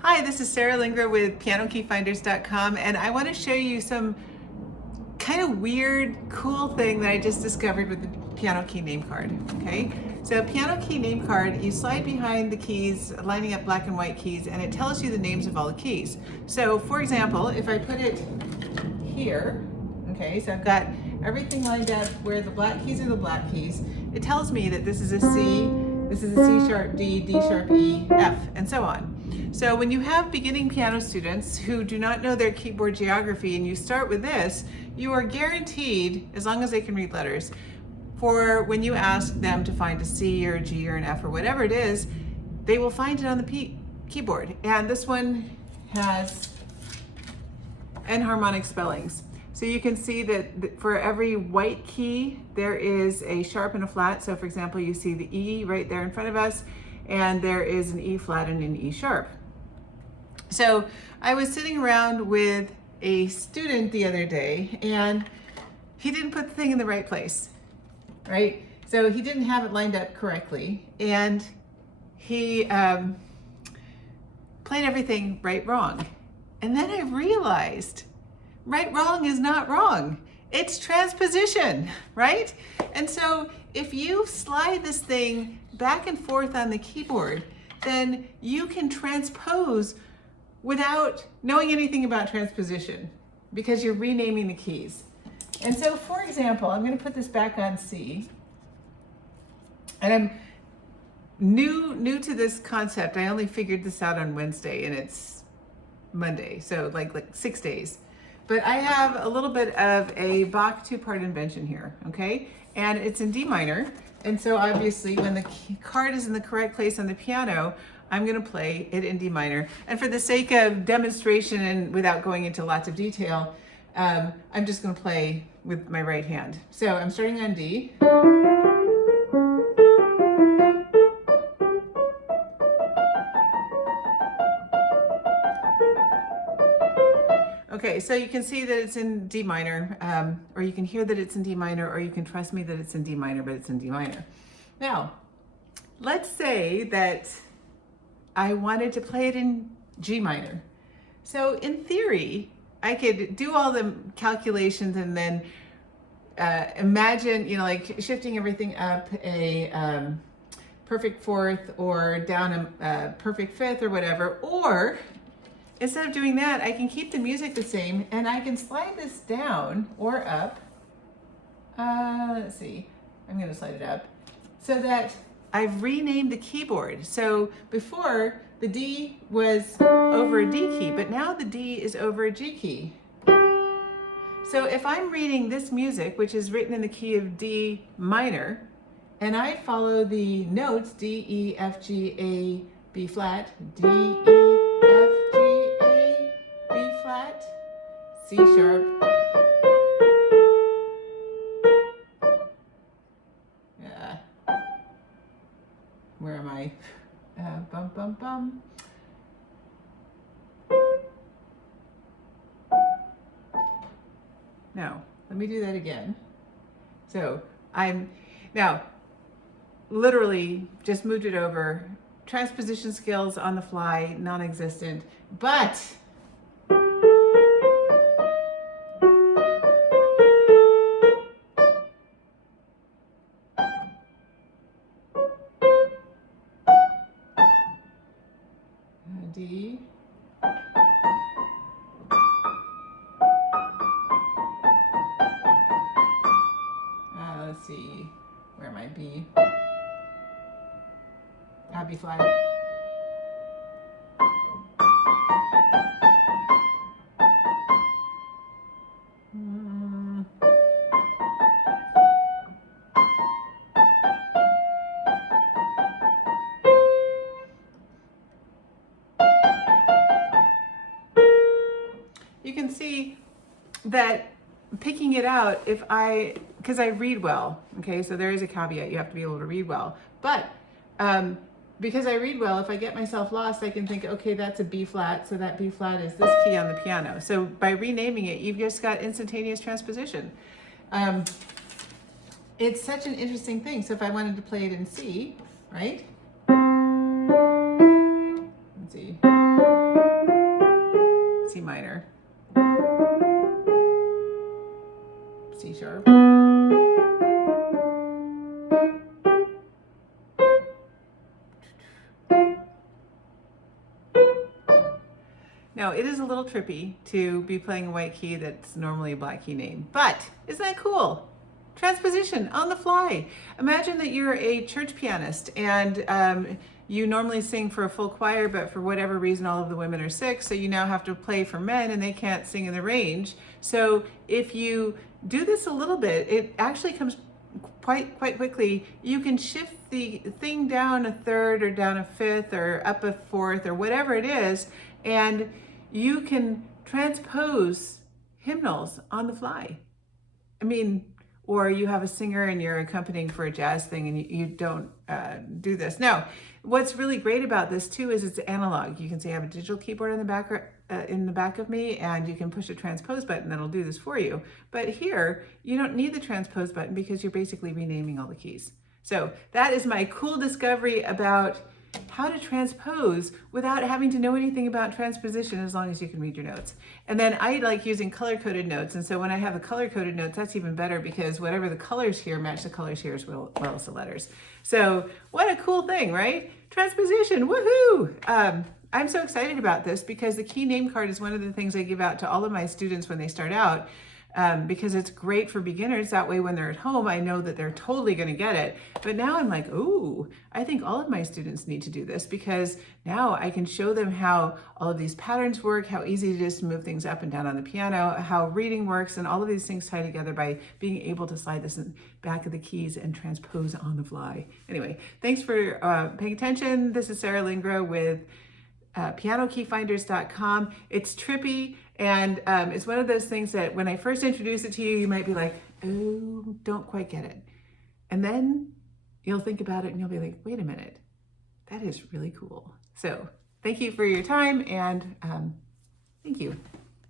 Hi, this is Sarah Linger with PianoKeyFinders.com, and I want to show you some kind of weird, cool thing that I just discovered with the piano key name card. Okay, so piano key name card, you slide behind the keys, lining up black and white keys, and it tells you the names of all the keys. So, for example, if I put it here, okay, so I've got everything lined up where the black keys are the black keys. It tells me that this is a C, this is a C sharp D, D sharp E, F, and so on. So when you have beginning piano students who do not know their keyboard geography and you start with this, you are guaranteed, as long as they can read letters, for when you ask them to find a C or a G or an F or whatever it is, they will find it on the keyboard. And this one has enharmonic spellings. So you can see that for every white key, there is a sharp and a flat. So for example, you see the E right there in front of us, and there is an E flat and an E sharp. So I was sitting around with a student the other day, and he didn't put the thing in the right place, right? So he didn't have it lined up correctly, and he played everything right, wrong. And then I realized right, wrong is not wrong. It's transposition, right? And so if you slide this thing back and forth on the keyboard, then you can transpose without knowing anything about transposition because you're renaming the keys. And so, for example, I'm going to put this back on C, and I'm new to this concept. I only figured this out on Wednesday, and it's Monday, so like 6 days. But I have a little bit of a Bach two-part invention here, okay? And it's in D minor. And so obviously when the card is in the correct place on the piano, I'm gonna play it in D minor. And for the sake of demonstration and without going into lots of detail, I'm just gonna play with my right hand. So I'm starting on D. Okay, so you can see that it's in D minor, or you can hear that it's in D minor, or you can trust me that it's in D minor, but it's in D minor. Now, let's say that I wanted to play it in G minor. So in theory, I could do all the calculations and then imagine, like shifting everything up a perfect fourth or down a perfect fifth or whatever, or instead of doing that, I can keep the music the same and I can slide this down or up. Let's see, I'm gonna slide it up so that I've renamed the keyboard. So before the D was over a D key, but now the D is over a G key. So if I'm reading this music, which is written in the key of D minor, and I follow the notes D, E, F, G, A, B flat, D, E, F, G, A, B flat, C sharp, where am I? Bum, bum, bum. No, let me do that again. So I'm now literally just moved it over. Transposition skills on the fly, non-existent, but D, let's see, where am I? B, B flat. You can see that picking it out, because I read well, okay, so there is a caveat, you have to be able to read well, but because I read well, if I get myself lost, I can think, okay, that's a B flat, so that B flat is this key on the piano. So by renaming it, you've just got instantaneous transposition. It's such an interesting thing. So if I wanted to play it in C, right? Let's see. minor, C sharp, now it is a little trippy to be playing a white key that's normally a black key name, but isn't that cool? Transposition on the fly. Imagine that you're a church pianist and you normally sing for a full choir, but for whatever reason, all of the women are sick. So you now have to play for men and they can't sing in the range. So if you do this a little bit, it actually comes quite quickly. You can shift the thing down a third or down a fifth or up a fourth or whatever it is. And you can transpose hymnals on the fly. I mean, or you have a singer and you're accompanying for a jazz thing and you don't do this. Now, what's really great about this too is it's analog. You can see I have a digital keyboard in the back of me, and you can push a transpose button that'll do this for you. But here, you don't need the transpose button because you're basically renaming all the keys. So that is my cool discovery about how to transpose without having to know anything about transposition, as long as you can read your notes. And then I like using color-coded notes. And so when I have the color-coded notes, that's even better because whatever the colors here match the colors here as well as the letters. So what a cool thing, right? Transposition, woohoo! I'm so excited about this because the key name card is one of the things I give out to all of my students when they start out. Because it's great for beginners. That way when they're at home, I know that they're totally going to get it. But now I'm like, ooh, I think all of my students need to do this because now I can show them how all of these patterns work, how easy it is to move things up and down on the piano, how reading works, and all of these things tie together by being able to slide this in back of the keys and transpose on the fly. Anyway, thanks for paying attention. This is Sarah Lingra with pianokeyfinders.com. It's trippy, and it's one of those things that when I first introduce it to you, you might be like, oh, don't quite get it. And then you'll think about it and you'll be like, wait a minute, that is really cool. So thank you for your time, and thank you.